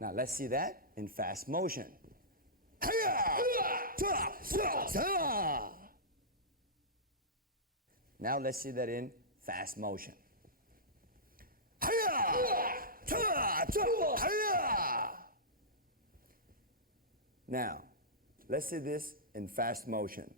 Now let's see that in fast motion. Now let's see that in fast motion. Now, let's see this in fast motion.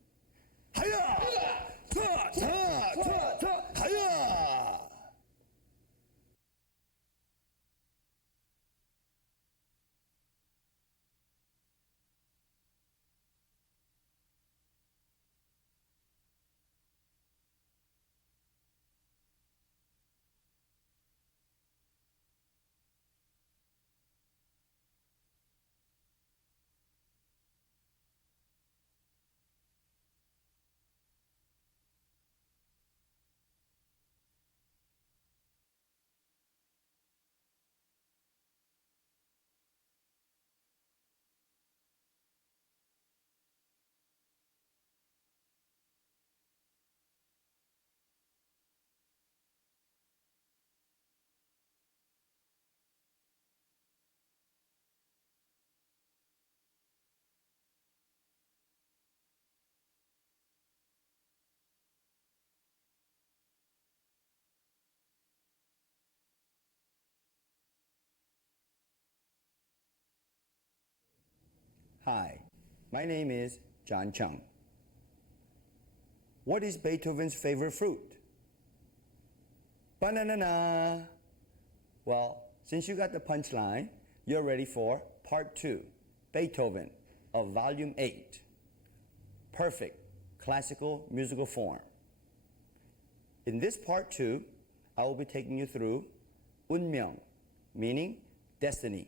Hi, my name is Chung. What is Beethoven's favorite fruit? Banana. Well, since you got the punchline, you're ready for part 2, Beethoven of volume 8. Perfect classical musical form. In this part 2, I will be taking you through Myoug, meaning destiny,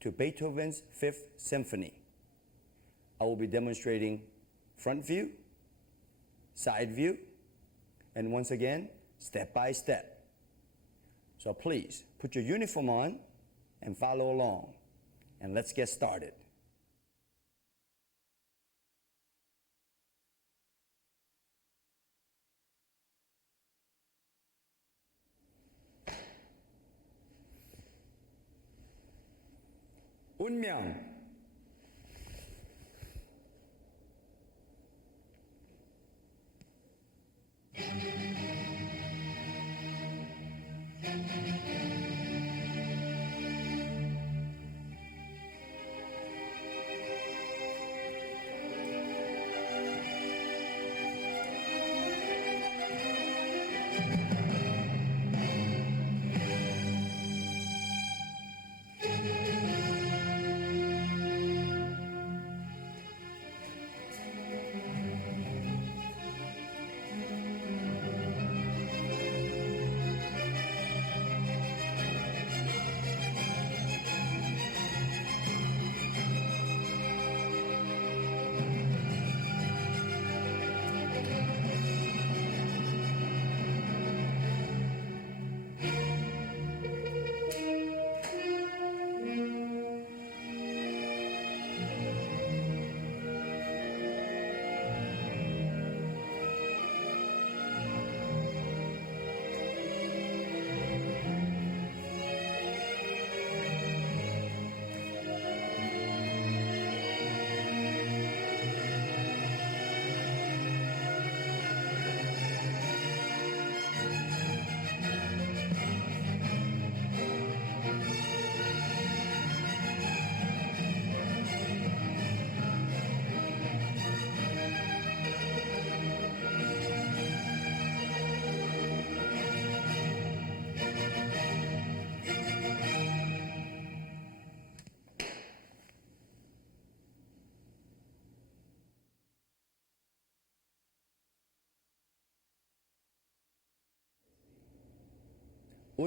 to Beethoven's 5th Symphony. I will be demonstrating front view, side view, and once again, step by step. So please, put your uniform on and follow along. And let's get started. Myoug.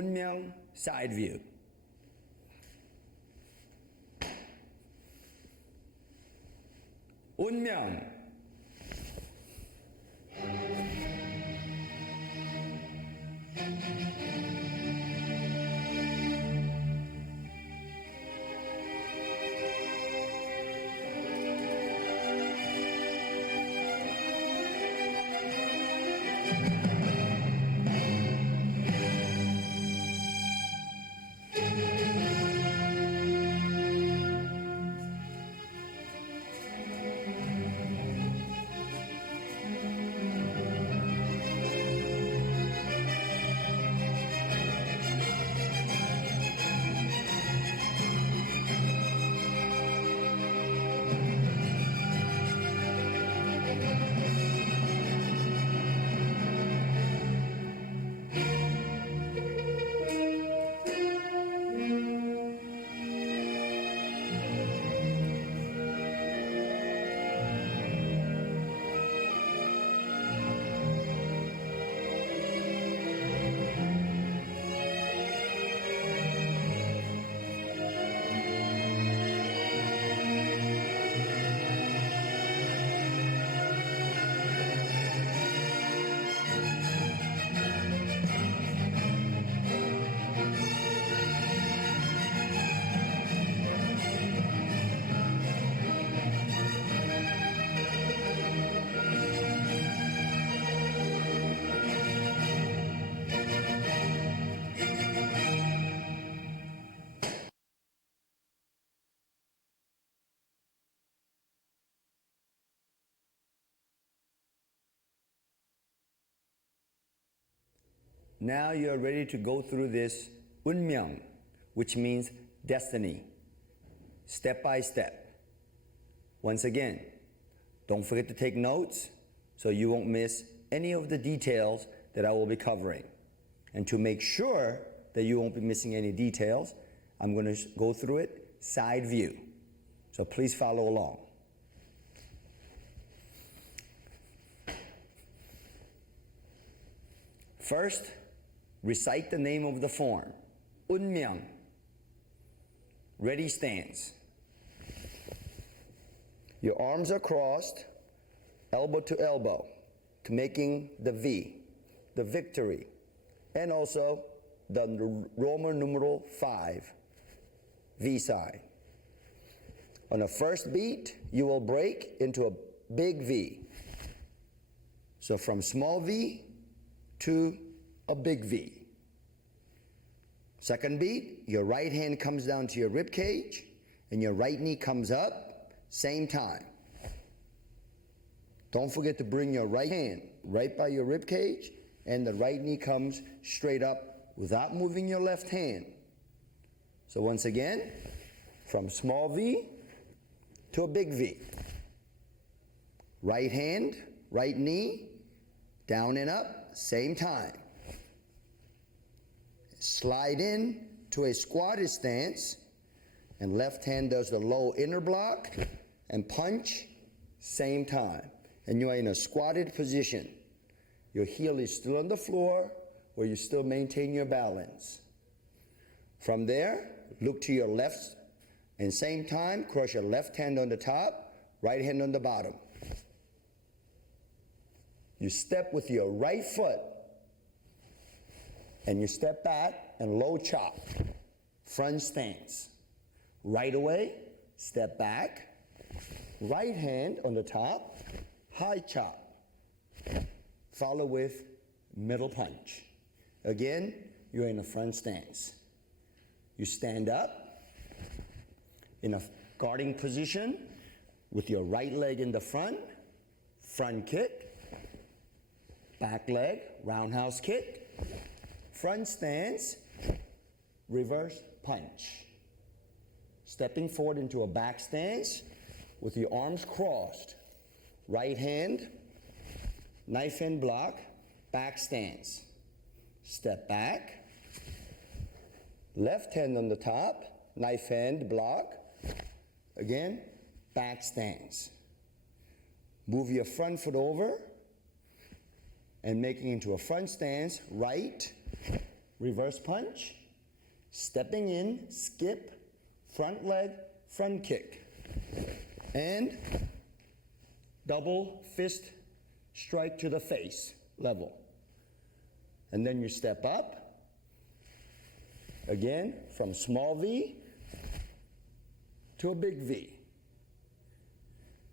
Myoug, side view. Myoug. Now you're ready to go through this Myoug, which means destiny, step by step. Once again, don't forget to take notes so you won't miss any of the details that I will be covering. And to make sure that you won't be missing any details, I'm going to go through it side view. So please follow along. First, recite the name of the form, Myoug. Ready stance. Your arms are crossed, elbow to elbow, to making the V, the victory, and also the Roman numeral 5, V sign. On the first beat, you will break into a big V. So from small V to a big V. Second beat, your right hand comes down to your rib cage and your right knee comes up, same time. Don't forget to bring your right hand right by your rib cage and the right knee comes straight up without moving your left hand. So once again, from small V to a big V. Right hand, right knee, down and up, same time. Slide in to a squatted stance, and left hand does the low inner block, and punch, same time. And you are in a squatted position. Your heel is still on the floor, where you still maintain your balance. From there, look to your left, and same time, cross your left hand on the top, right hand on the bottom. You step with your right foot, and you step back and low chop, front stance. Right away, step back, right hand on the top, high chop. Follow with middle punch. Again, you're in a front stance. You stand up in a guarding position with your right leg in the front kick, back leg, roundhouse kick, front stance, reverse punch. Stepping forward into a back stance with your arms crossed. Right hand, knife hand block, back stance. Step back. Left hand on the top, knife hand block. Again, back stance. Move your front foot over and making into a front stance, right, reverse punch, stepping in, skip, front leg, front kick, and double fist strike to the face level. And then you step up, again, from small V to a big V.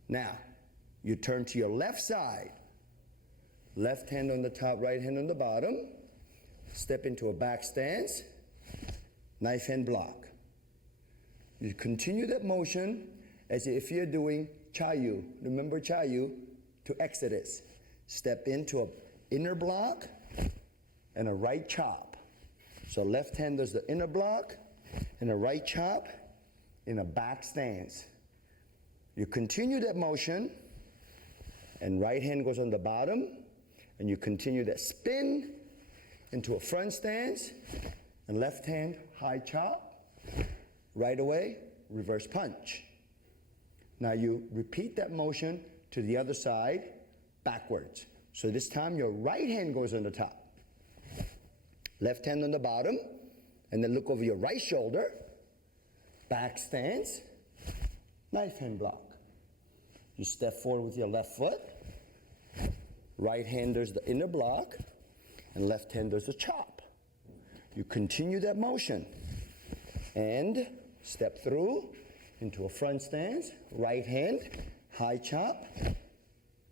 Now, you turn to your left side, left hand on the top, right hand on the bottom, step into a back stance, knife hand block. You continue that motion as if you're doing Chayu. Remember Chayu? To Exodus. Step into an inner block and a right chop. So left hand does the inner block and a right chop in a back stance. You continue that motion and right hand goes on the bottom and you continue that spin into a front stance and left hand high chop, right away, reverse punch. Now you repeat that motion to the other side backwards. So this time your right hand goes on the top. Left hand on the bottom, and then look over your right shoulder, back stance, knife hand block. You step forward with your left foot, right hand does the inner block, and left hand does the chop. You continue that motion, and step through into a front stance, right hand, high chop,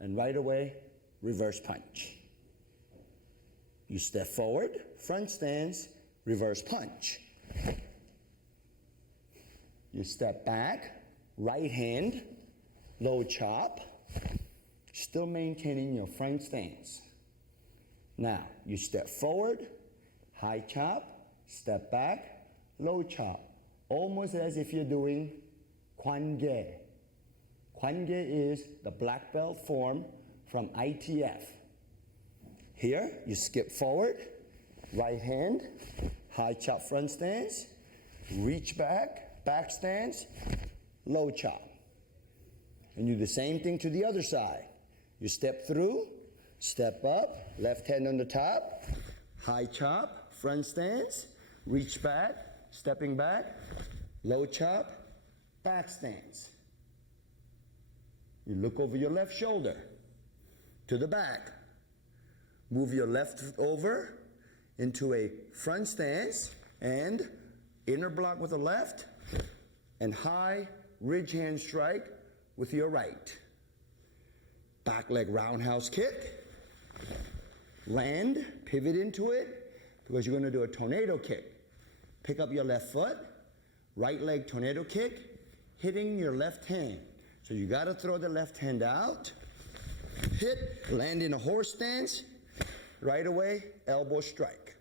and right away, reverse punch. You step forward, front stance, reverse punch. You step back, right hand, low chop, still maintaining your front stance. Now, you step forward, high chop, step back, low chop, almost as if you're doing Kwon. Kwon is the black belt form from ITF. Here, you skip forward, right hand, high chop front stance, reach back, back stance, low chop. And you do the same thing to the other side. You step through, step up, left hand on the top, high chop, front stance, reach back, stepping back, low chop, back stance. You look over your left shoulder to the back. Move your left over into a front stance and inner block with the left and high ridge hand strike with your right. Back leg roundhouse kick. Land, pivot into it because you're going to do a tornado kick. Pick up your left foot, right leg tornado kick, hitting your left hand. So you got to throw the left hand out, hit, land in a horse stance, right away, elbow strike.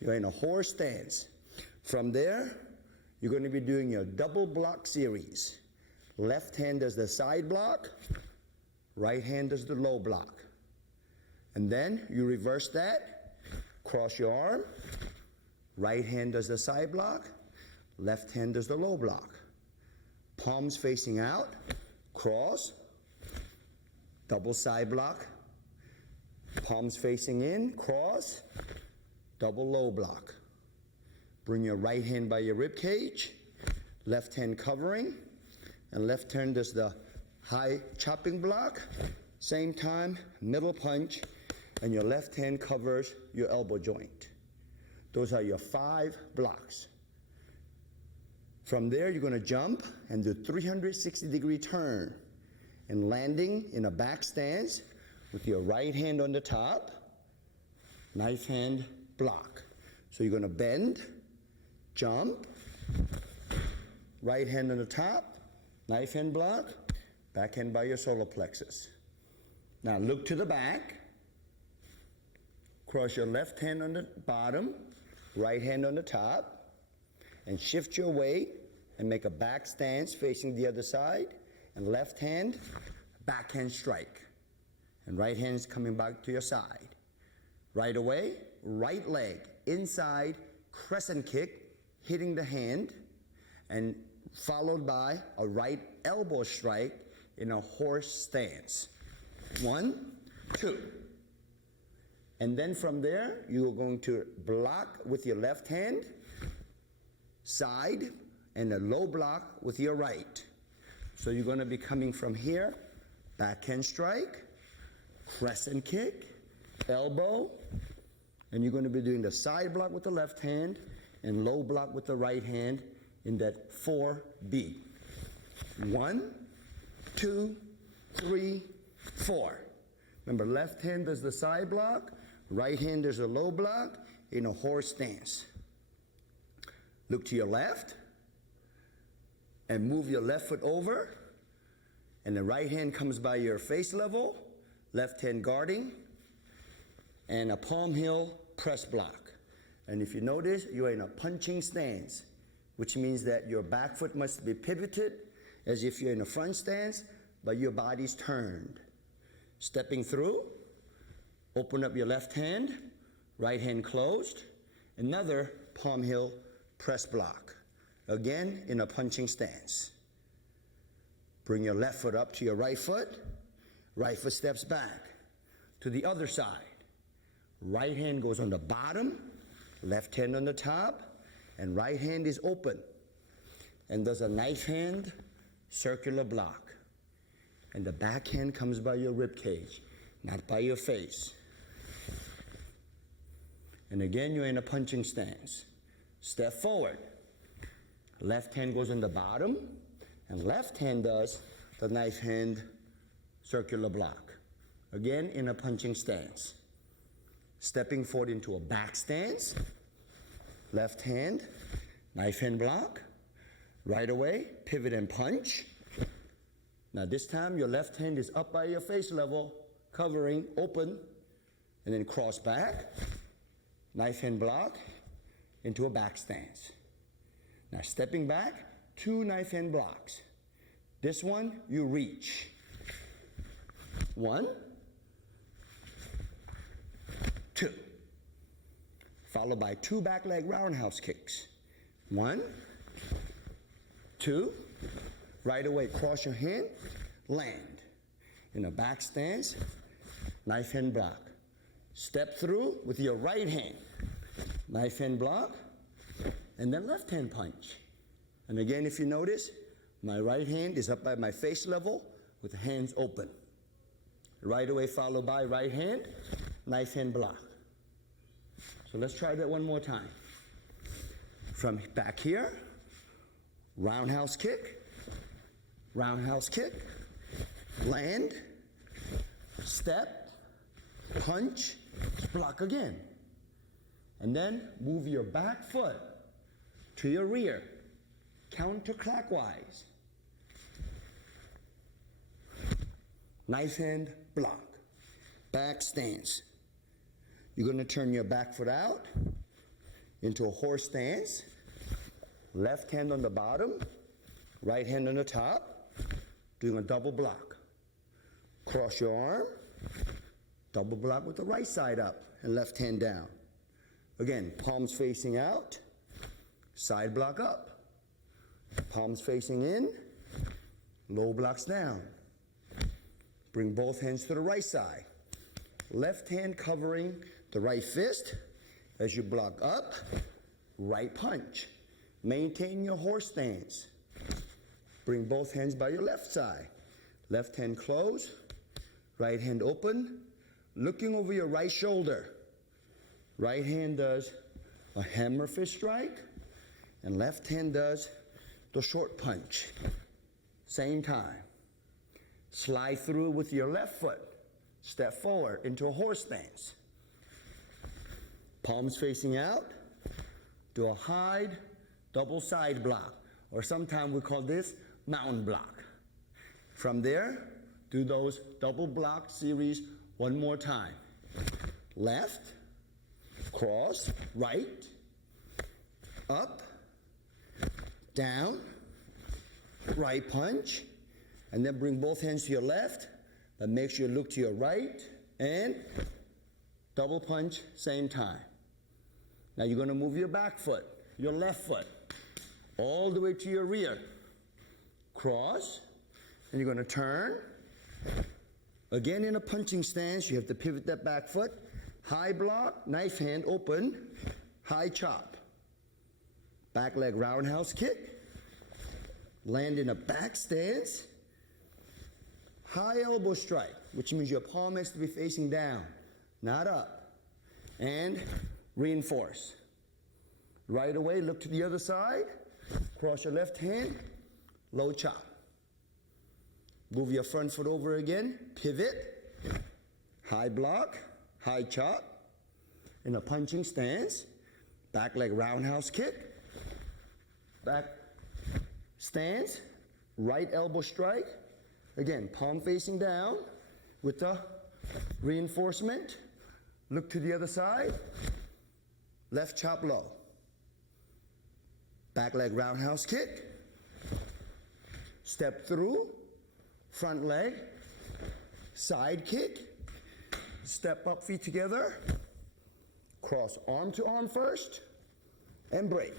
You're in a horse stance. From there, you're going to be doing your double block series. Left hand does the side block, right hand does the low block. And then you reverse that, cross your arm, right hand does the side block, left hand does the low block. Palms facing out, cross, double side block, palms facing in, cross, double low block. Bring your right hand by your rib cage, left hand covering, and left hand does the high chopping block. Same time, middle punch, and your left hand covers your elbow joint. Those are your 5 blocks. From there, you're going to jump and do 360-degree turn and landing in a back stance with your right hand on the top, knife hand block. So you're going to bend, jump, right hand on the top, knife hand block, back hand by your solar plexus. Now look to the back, cross your left hand on the bottom, right hand on the top, and shift your weight and make a back stance facing the other side, and left hand, backhand strike. And right hand is coming back to your side. Right away, right leg, inside, crescent kick, hitting the hand, and followed by a right elbow strike in a horse stance. 1, 2. And then from there, you are going to block with your left hand, side, and a low block with your right. So you're going to be coming from here, backhand strike, crescent kick, elbow, and you're going to be doing the side block with the left hand and low block with the right hand in that 4-beat. 1, 2, 3, 4. Remember, left hand does the side block, right hand does a low block in a horse stance. Look to your left and move your left foot over, and the right hand comes by your face level, left hand guarding, and a palm heel press block. And if you notice, you are in a punching stance, which means that your back foot must be pivoted as if you're in a front stance, but your body's turned. Stepping through, open up your left hand, right hand closed, another palm heel press block. Again, in a punching stance. Bring your left foot up to your right foot steps back to the other side. Right hand goes on the bottom, left hand on the top, and right hand is open and does a knife hand circular block. And the back hand comes by your rib cage, not by your face. And again, you're in a punching stance. Step forward. Left hand goes on the bottom, and left hand does the knife hand circular block. Again, in a punching stance. Stepping forward into a back stance. Left hand, knife hand block. Right away, pivot and punch. Now this time, your left hand is up by your face level, covering, open, and then cross back. Knife hand block into a back stance. Now stepping back, 2 knife hand blocks. This one, you reach. 1, 2. Followed by 2 back leg roundhouse kicks. 1, 2. Right away, cross your hand, land. In a back stance, knife hand block. Step through with your right hand. Knife hand block, and then left hand punch. And again, if you notice, my right hand is up by my face level with the hands open. Right away followed by right hand, knife hand block. So let's try that one more time. From back here, roundhouse kick, land, step, punch, block again. And then move your back foot to your rear, counterclockwise. Knife hand block, back stance. You're going to turn your back foot out into a horse stance. Left hand on the bottom, right hand on the top, doing a double block. Cross your arm, double block with the right side up and left hand down. Again, palms facing out, side block up, palms facing in, low blocks down. Bring both hands to the right side. Left hand covering the right fist as you block up, right punch. Maintain your horse stance. Bring both hands by your left side. Left hand closed, right hand open, looking over your right shoulder. Right hand does a hammer fist strike, and left hand does the short punch. Same time. Slide through with your left foot. Step forward into a horse stance. Palms facing out. Do a hide, double side block, or sometimes we call this mountain block. From there, do those double block series one more time. Left, cross, right, up, down, right punch, and then bring both hands to your left, but make sure you look to your right, and double punch, same time. Now you're going to move your back foot, your left foot, all the way to your rear. Cross, and you're going to turn. Again in a punching stance, you have to pivot that back foot, High block, knife hand open, high chop. Back leg roundhouse kick. Land in a back stance. High elbow strike, which means your palm has to be facing down, not up. And reinforce. Right away, look to the other side. Cross your left hand, low chop. Move your front foot over again, pivot. High block, high chop. In a punching stance. Back leg roundhouse kick. Back stance. Right elbow strike. Again, palm facing down with the reinforcement. Look to the other side. Left chop low. Back leg roundhouse kick. Step through. Front leg. Side kick. Step up, feet together. Cross arm to arm first. And break.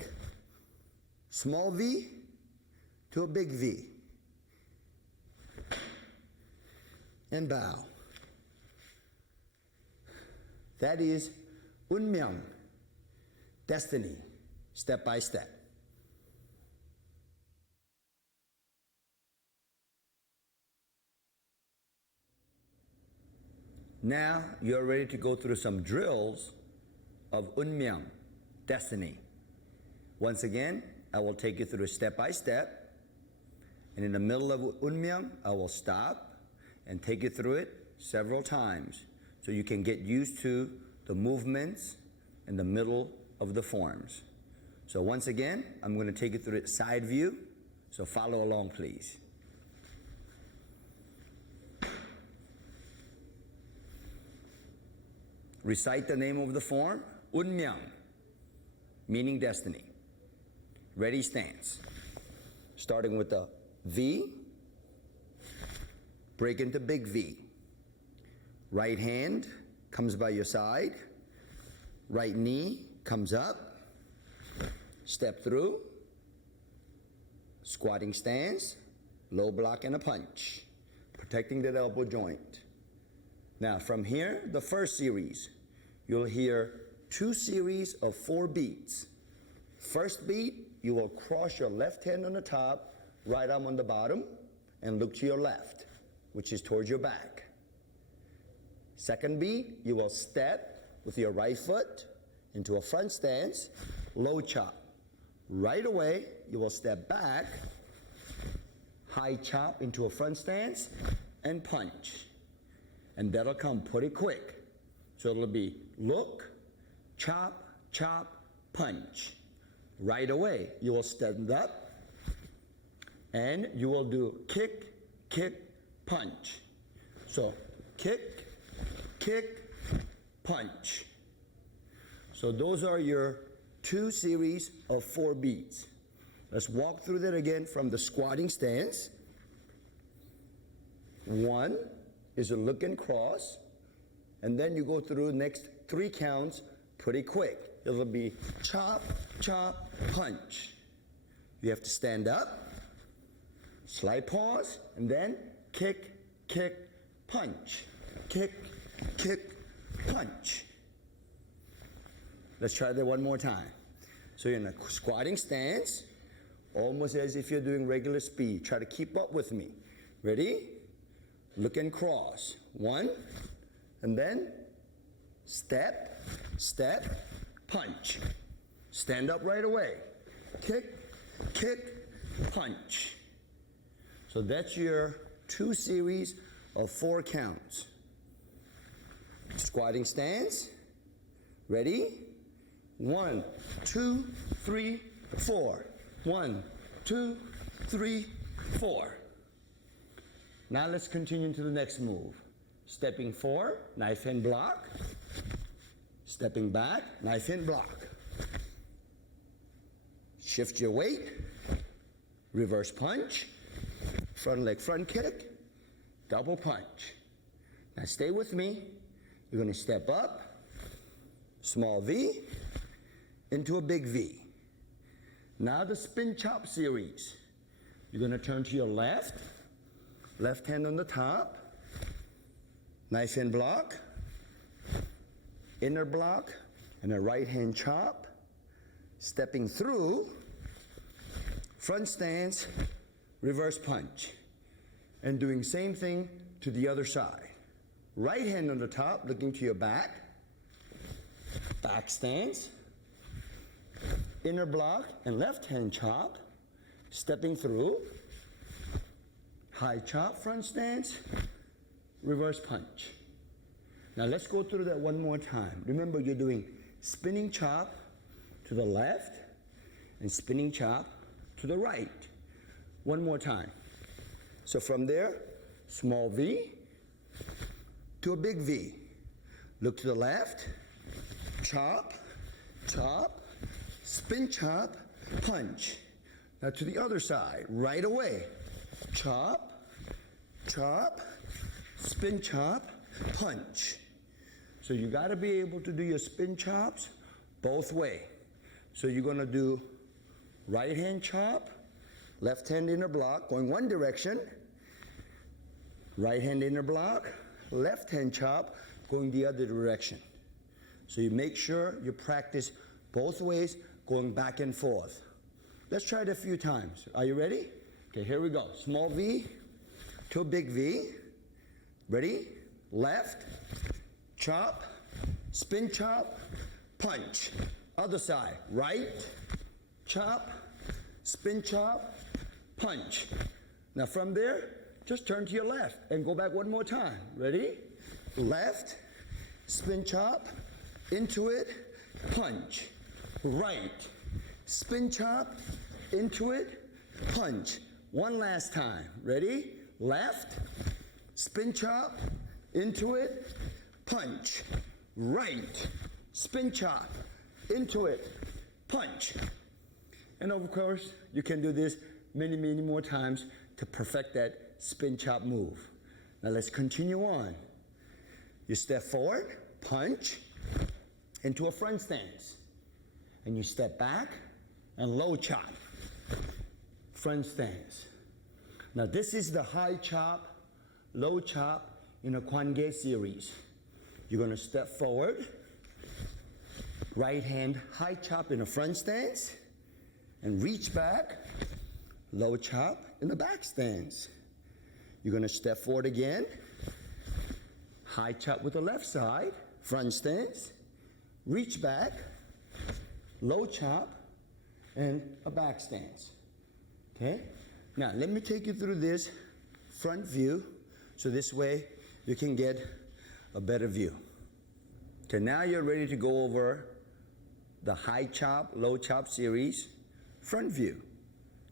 Small V to a big V. And bow. That is Myoug, destiny, step by step. Now you're ready to go through some drills of Myoug, destiny. Once again, I will take you through step by step, and in the middle of Myoug, I will stop and take you through it several times so you can get used to the movements in the middle of the forms. So once again, I'm going to take you through it side view, so follow along please. Recite the name of the form, Myoug, meaning destiny. Ready, stance. Starting with the V, break into big V. Right hand comes by your side. Right knee comes up. Step through. Squatting stance. Low block and a punch. Protecting that elbow joint. Now from here, the first series, you'll hear 2 series of 4 beats. First beat, you will cross your left hand on the top, right arm on the bottom, and look to your left, which is towards your back. Second beat, you will step with your right foot into a front stance, low chop. Right away, you will step back, high chop into a front stance, and punch. And that'll come pretty quick. So it'll be look, chop, chop, punch. Right away, you will stand up, and you will do kick, kick, punch. So kick, kick, punch. So those are your 2 series of 4 beats. Let's walk through that again from the squatting stance. 1 is a look and cross, and then you go through the next 3 counts pretty quick. It'll be chop, chop, punch. You have to stand up, slight pause, and then kick, kick, punch. Kick, kick, punch. Let's try that one more time. So you're in a squatting stance, almost as if you're doing regular speed. Try to keep up with me. Ready? Look and cross. 1, and then step, step, punch. Stand up right away. Kick, kick, punch. So that's your 2 series of 4 counts. Squatting stance. Ready? 1, 2, 3, 4. 1, 2, 3, 4. Now let's continue to the next move. Stepping forward, knife hand block. Stepping back, knife hand block. Shift your weight. Reverse punch. Front leg front kick. Double punch. Now stay with me. You're going to step up. Small V into a big V. Now the spin chop series. You're going to turn to your left. Left hand on the top. Knife hand block. inner block, and a right hand chop, stepping through, front stance, reverse punch, and doing same thing to the other side. Right hand on the top, looking to your back, back stance, inner block, and left hand chop, stepping through, high chop, front stance, reverse punch. Now let's go through that one more time. Remember, you're doing spinning chop to the left and spinning chop to the right. One more time. So from there, small V to a big V. Look to the left, chop, chop, spin chop, punch. Now to the other side, right away. Chop, chop, spin chop, punch. So you got to be able to do your spin chops both way. So you're going to do right hand chop, left hand inner block going one direction, right hand inner block, left hand chop going the other direction. So you make sure you practice both ways going back and forth. Let's try it a few times. Are you ready? Okay, here we go. Small V to a big V. Ready? Left, chop, spin chop, punch. Other side, right, chop, spin chop, punch. Now from there, just turn to your left and go back one more time. Ready? Left, spin chop, into it, punch. Right, spin chop, into it, punch. One last time. Ready? Left, spin chop, into it, punch. Right, spin chop, into it, punch. And of course, you can do this many, many more times to perfect that spin chop move. Now let's continue on. You step forward, punch, into a front stance. And you step back and low chop, front stance. Now this is the high chop, low chop in a Kwon series. You're going to step forward, right hand high chop in a front stance, and reach back, low chop in the back stance. You're going to step forward again, high chop with the left side, front stance, reach back, low chop, and a back stance. Okay? Now, let me take you through this front view, so this way you can get a better view. Okay, now you're ready to go over the high chop, low chop series, front view.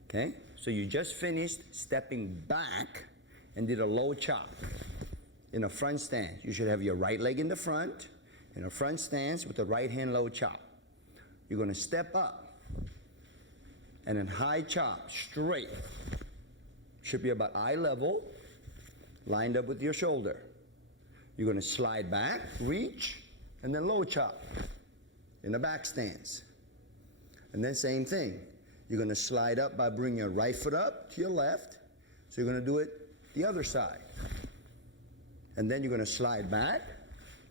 Okay? So you just finished stepping back and did a low chop in a front stance. You should have your right leg in the front, in a front stance with the right hand low chop. You're going to step up and then high chop straight. Should be about eye level, lined up with your shoulder. You're going to slide back, reach, and then low chop in the back stance. And then same thing. You're going to slide up by bringing your right foot up to your left. So you're going to do it the other side. And then you're going to slide back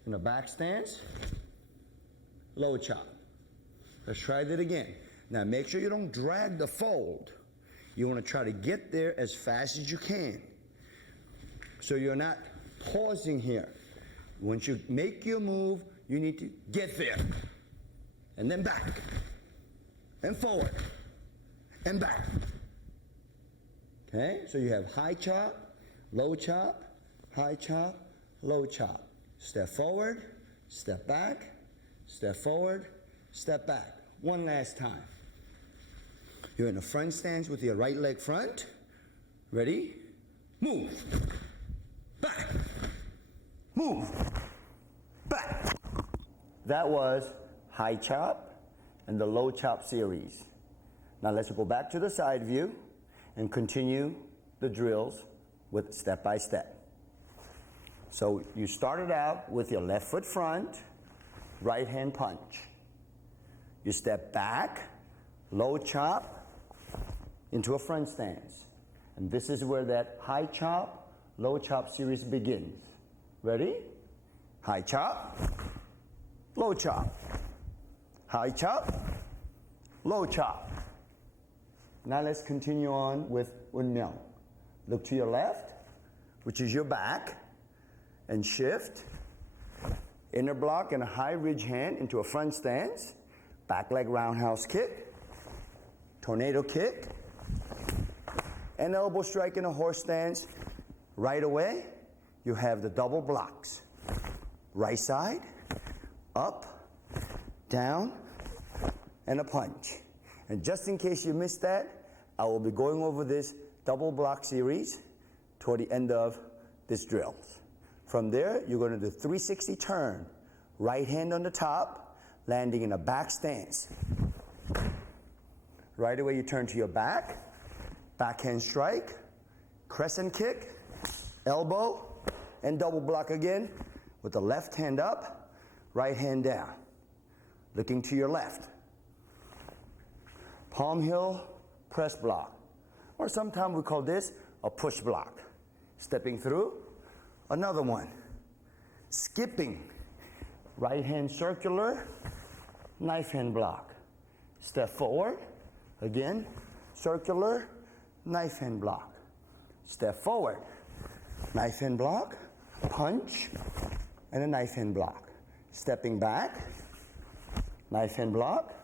in the back stance, low chop. Let's try that again. Now make sure you don't drag the fold. You want to try to get there as fast as you can. So you're not pausing here. Once you make your move, you need to get there. And then back. And forward. And back. Okay? So you have high chop, low chop, high chop, low chop. Step forward, step back, step forward, step back. One last time. You're in a front stance with your right leg front. Ready? Move. Back. Move. Back. That was high chop and the low chop series. Now let's go back to the side view and continue the drills with step by step. So you started out with your left foot front, right hand punch. You step back, low chop, into a front stance. And this is where that high chop, low chop series begins. Ready? High chop, low chop. High chop, low chop. Now let's continue on with Woon Myoug. Look to your left, which is your back, and shift. Inner block and a high ridge hand into a front stance. Back leg roundhouse kick. Tornado kick. And elbow strike in a horse stance. Right away, you have the double blocks. Right side, up, down, and a punch. And just in case you missed that, I will be going over this double block series toward the end of this drill. From there, you're going to do 360 turn. Right hand on the top, landing in a back stance. Right away, you turn to your back, backhand strike, crescent kick, elbow, and double block again with the left hand up, right hand down. Looking to your left. Palm heel, press block. Or sometimes we call this a push block. Stepping through, another one. Skipping, right hand circular, knife hand block. Step forward, again, circular, knife hand block. Step forward, knife hand block, punch, and a knife hand block. Stepping back, knife hand block,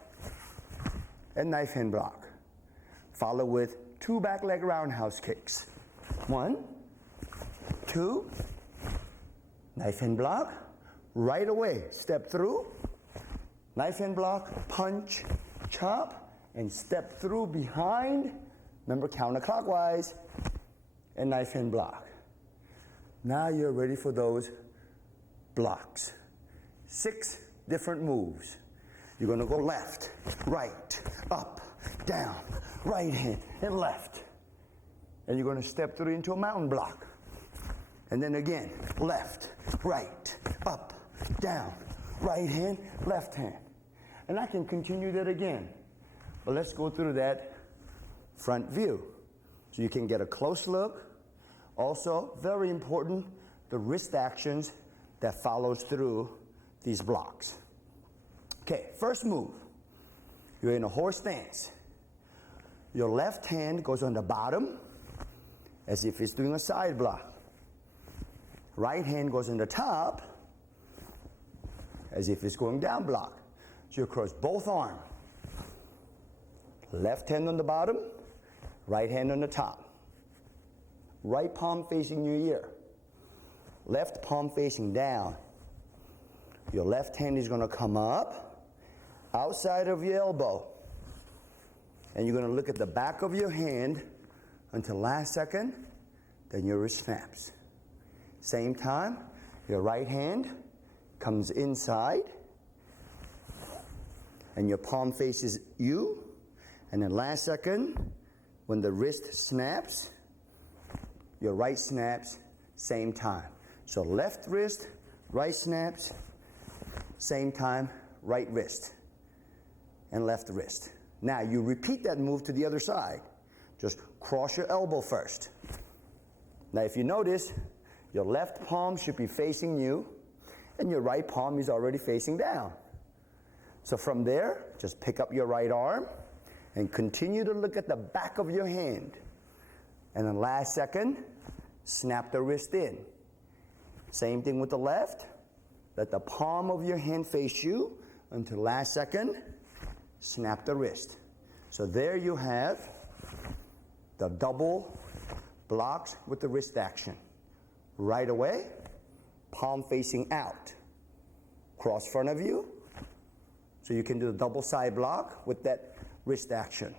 and knife hand block. Follow with 2 back leg roundhouse kicks. 1, 2, knife hand block, right away, step through, knife hand block, punch, chop, and step through behind, remember counterclockwise, and knife hand block. Now you're ready for those blocks. 6 different moves. You're gonna go left, right, up, down, right hand, and left. And you're gonna step through into a mountain block. And then again, left, right, up, down, right hand, left hand. And I can continue that again. But let's go through that front view. So you can get a close look. Also, very important, the wrist actions that follows through these blocks. Okay, first move. You're in a horse stance. Your left hand goes on the bottom as if it's doing a side block. Right hand goes on the top as if it's going down block. So you cross both arms. Left hand on the bottom, right hand on the top. Right palm facing your ear. Left palm facing down. Your left hand is going to come up outside of your elbow. And you're going to look at the back of your hand until last second, then your wrist snaps. Same time, your right hand comes inside and your palm faces you. And then last second, when the wrist snaps, your right snaps, same time. So left wrist, right snaps, same time, right wrist, and left wrist. Now you repeat that move to the other side. Just cross your elbow first. Now if you notice, your left palm should be facing you, and your right palm is already facing down. So from there, just pick up your right arm, and continue to look at the back of your hand. And then last second, snap the wrist in. Same thing with the left. Let the palm of your hand face you until last second, snap the wrist. So there you have the double blocks with the wrist action. Right away, palm facing out. Cross front of you. So you can do the double side block with that wrist action.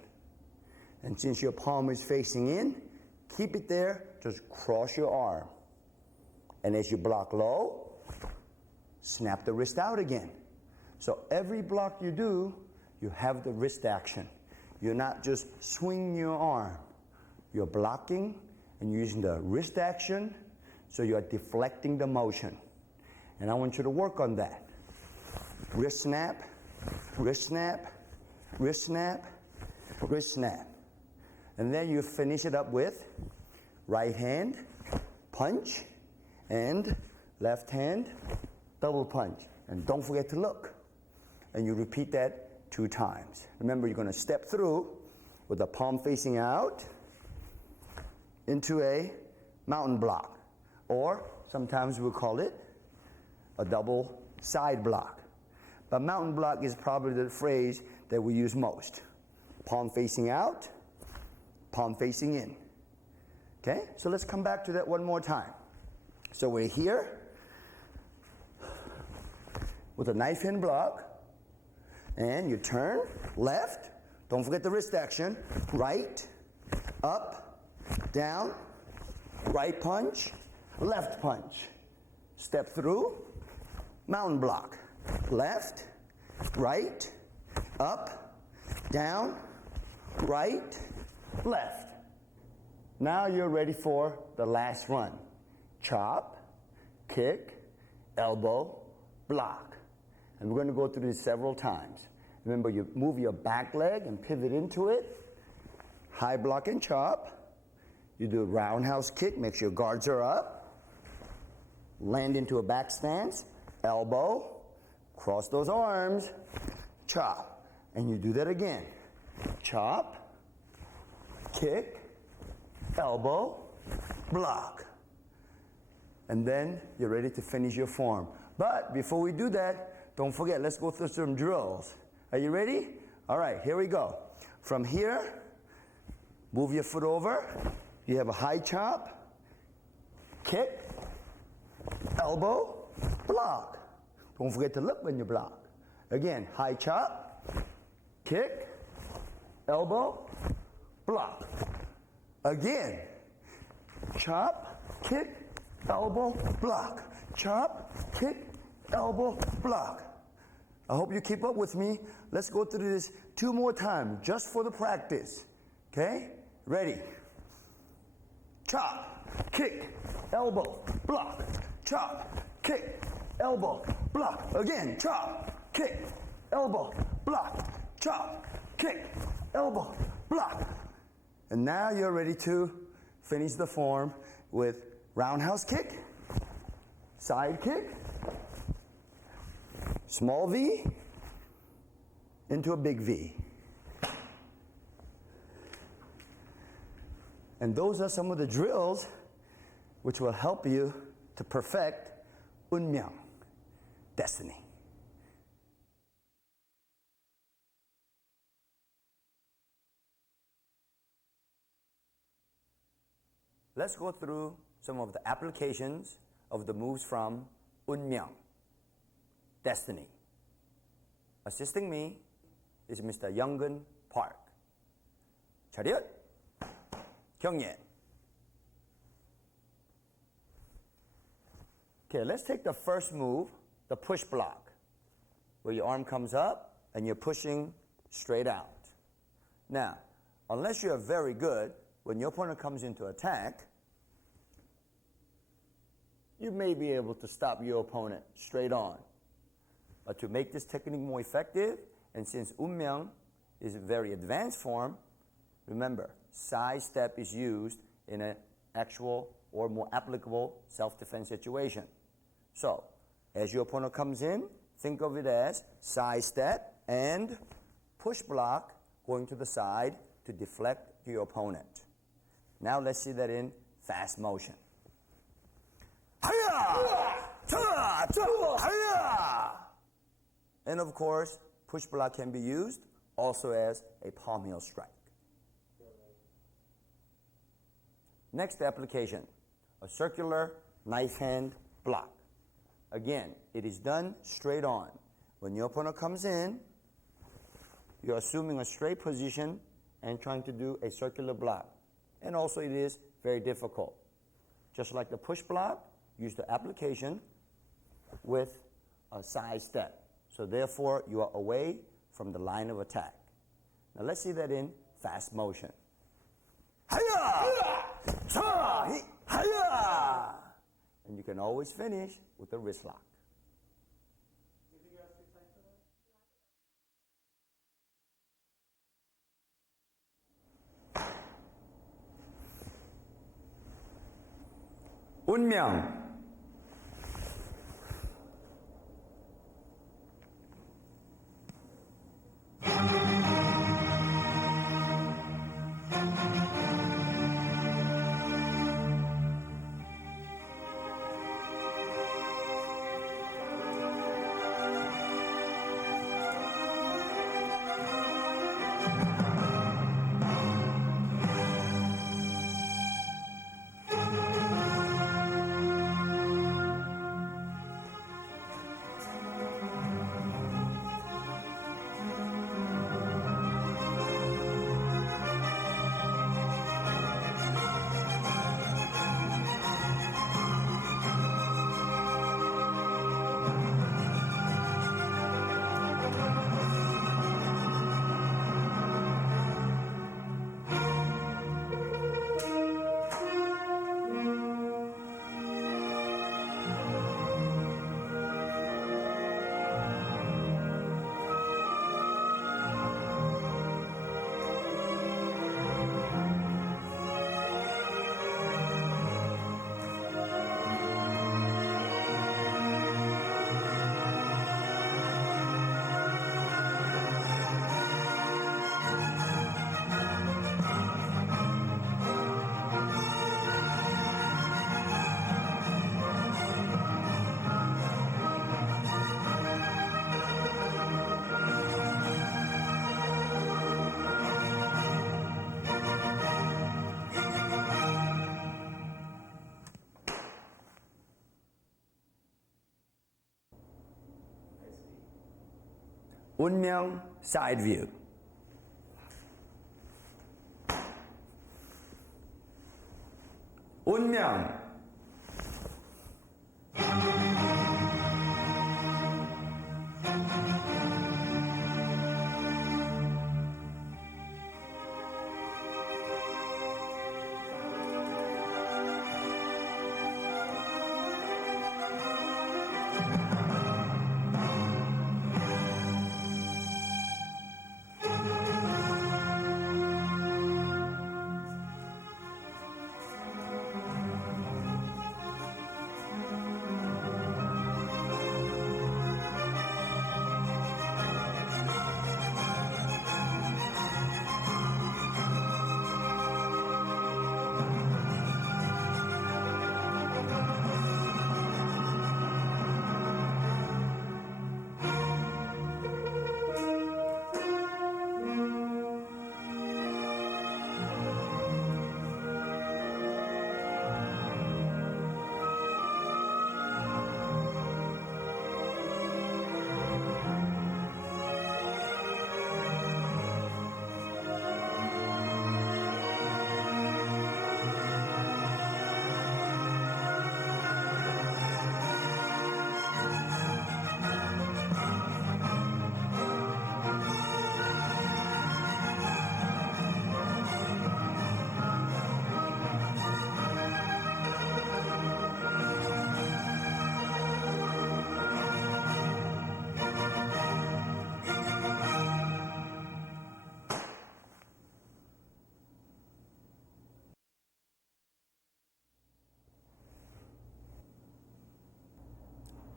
And since your palm is facing in, keep it there, just cross your arm. And as you block low, snap the wrist out again. So every block you do, you have the wrist action. You're not just swinging your arm. You're blocking and using the wrist action, so you are deflecting the motion. And I want you to work on that. Wrist snap, wrist snap, wrist snap, wrist snap. And then you finish it up with right hand, punch, and left hand, double punch. And don't forget to look. And you repeat that 2 times. Remember, you're going to step through with the palm facing out into a mountain block. Or sometimes we'll call it a double side block. But mountain block is probably the phrase that we use most. Palm facing out, palm facing in. Okay, so let's come back to that one more time. So we're here with a knife hand block, and you turn left, don't forget the wrist action, right, up, down, right punch, left punch. Step through, mountain block, left, right, up, down, right, left. Now you're ready for the last run. Chop, kick, elbow, block. And we're going to go through this several times. Remember, you move your back leg and pivot into it. High block and chop. You do a roundhouse kick, make sure your guards are up. Land into a back stance, elbow, cross those arms, chop. And you do that again. Chop, kick, elbow, block. And then you're ready to finish your form. But before we do that, don't forget, let's go through some drills. Are you ready? All right, here we go. From here, move your foot over. You have a high chop, kick, elbow, block. Don't forget to look when you block. Again, high chop, kick, elbow, block. Again, chop, kick, elbow, block. Chop, kick, elbow, block. I hope you keep up with me. Let's go through this 2 more times just for the practice. Okay? Ready? Chop, kick, elbow, block. Chop, kick, elbow, block. Again, chop, kick, elbow, block. Chop, kick, elbow, block. And now you're ready to finish the form with roundhouse kick, side kick, small V into a big V. And those are some of the drills which will help you to perfect Myoug, destiny. Let's go through some of the applications of the moves from Myoug, destiny. Assisting me is Mr. Youngun Park. 차렷, 경례. Okay, let's take the first move, the push block, where your arm comes up and you're pushing straight out. Now, unless you are very good, when your opponent comes into attack, you may be able to stop your opponent straight on. But to make this technique more effective, and since Myoug is a very advanced form, remember, side step is used in an actual or more applicable self-defense situation. So, as your opponent comes in, think of it as side step and push block going to the side to deflect your opponent. Now let's see that in fast motion. And of course, push block can be used also as a palm heel strike. Next application, a circular knife hand block. Again, it is done straight on. When your opponent comes in, you're assuming a straight position and trying to do a circular block. And also it is very difficult. Just like the push block, use the application with a side step. So therefore, you are away from the line of attack. Now let's see that in fast motion. Hiya! Cha! Hiya! And you can always finish with a wrist lock. Myoug. Myoug side view. Myoug.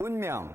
Myoug.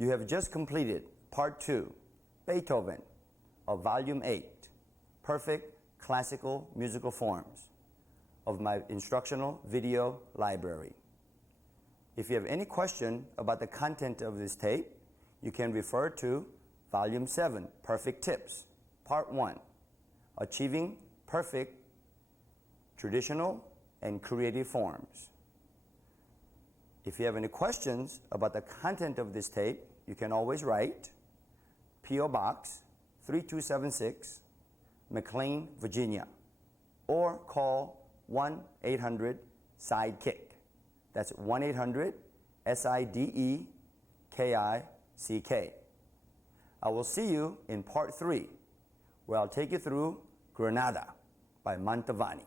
You have just completed Part 2, Beethoven, of Volume 8, Perfect Classical Musical Forms, of my instructional video library. If you have any question about the content of this tape, you can refer to Volume 7, Perfect Tips, Part 1, Achieving Perfect Traditional and Creative Forms. If you have any questions about the content of this tape, you can always write P.O. Box 3276, McLean, Virginia, or call 1-800-SIDEKICK. That's 1-800-SIDEKICK. I will see you in Part 3, where I'll take you through Granada by Mantovani.